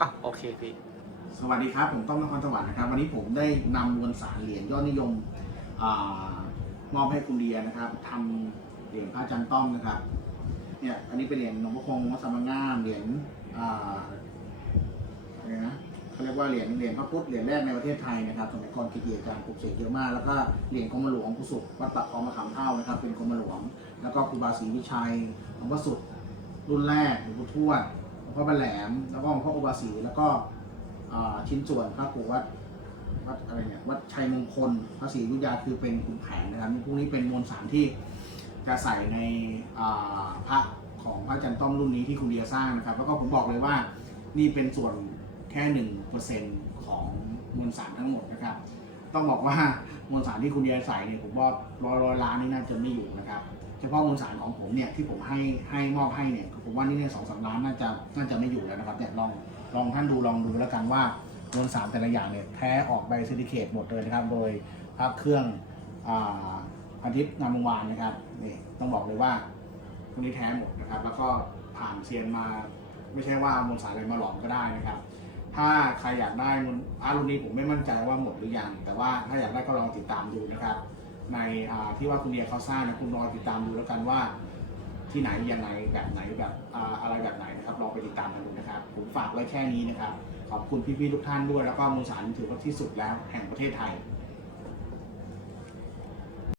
อะโอเคพี่ สวัสดีครับ ผมต้อมนครสวรรค์นะครับวันนี้ผมได้นำมวลสารเหรียญยอดนิยมอามอบให้คุณเดียนะครับทำเหรียญพระอาจันทร์ต้อมนะครับเนี่ยอันนี้เป็นเหรียญหลวงพ่อคงวัดสามงามเหรียญอ่าอะไรนะเขาเรียกว่าเหรียญเหรียญพระพุทธเหรียญแรกในประเทศไทยนะครับสมัยก่อนกิจอาจารย์ปลุกเสกเยอะมากแล้วก็เหรียญกรมหลวงกุสุวัดปากคลองมะขามเท่านะครับ เป็นกรมหลวง แล้วก็ครูบาศรีวิชัยหลวงพ่อสุดรุ่นแรกหลวงพ่อทวด พ่อบันแหลม แล้วก็หลวงพ่ออุบาสีแล้วก็ชิ้นส่วนพระครูวัดวัดอะไรเนี่ยวัดชัยมงคลพระศรีอยุธยาคือเป็นขุนแผนนะครับพวกนี้เป็นมวลสารที่จะใส่ในพระของพระจันทร์ต้อมรุ่นนี้ที่คุณเดียสร้างนะครับ แล้วก็ผมบอกเลยว่านี่เป็นส่วนแค่หนึ่งเปอร์เซ็นของมวลสารทั้งหมดนะครับ ต้องบอกว่ามวลสารที่คุณเดียใส่เนี่ยผมว่าร้อยร้อยล้านนี่น่าจะไม่อยู่นะครับเฉพาะมวลสารของผมเนี่ยที่ผมให้ให้มอบให้เนี่ยผมว่านี่เนี่ยสองสามล้านน่าจะน่าจะไม่อยู่แล้วนะครับเนี่ยลองลองท่านดูลองดูแล้วกันว่ามวลสารแต่ละอย่างเนี่ยแท้ออกใบซอร์ติเคตหมดเลยนะครับ โดยพระเครื่องอ่าพันทิพย์นามวงวานนะครับนี่ต้องบอกเลยว่าพวกนี้แท้หมดนะครับ แล้วก็ผ่านเซียนมาไม่ใช่ว่ามวลสารอะไรมาหลอมก็ได้นะครับ ถ้าใครอยากได้มวลอารุ่นนี้ผมไม่มั่นใจว่าหมดหรือยัง แต่ว่าถ้าอยากได้ก็ลองติดตามดูนะครับ ในที่ว่าคุณเดียเขาสร้างนะคุณรอติดตามดูแล้วกันว่า ที่ไหนยังไงแบบไหนแบบอ่าอะไรแบบไหนนะครับลองไปติดตามกันดูนะครับ ผมฝากไว้แค่นี้นะครับ ขอบคุณพี่ๆทุกท่านด้วยแล้วก็มูลสารถือว่าที่สุดแล้วแห่งประเทศไทย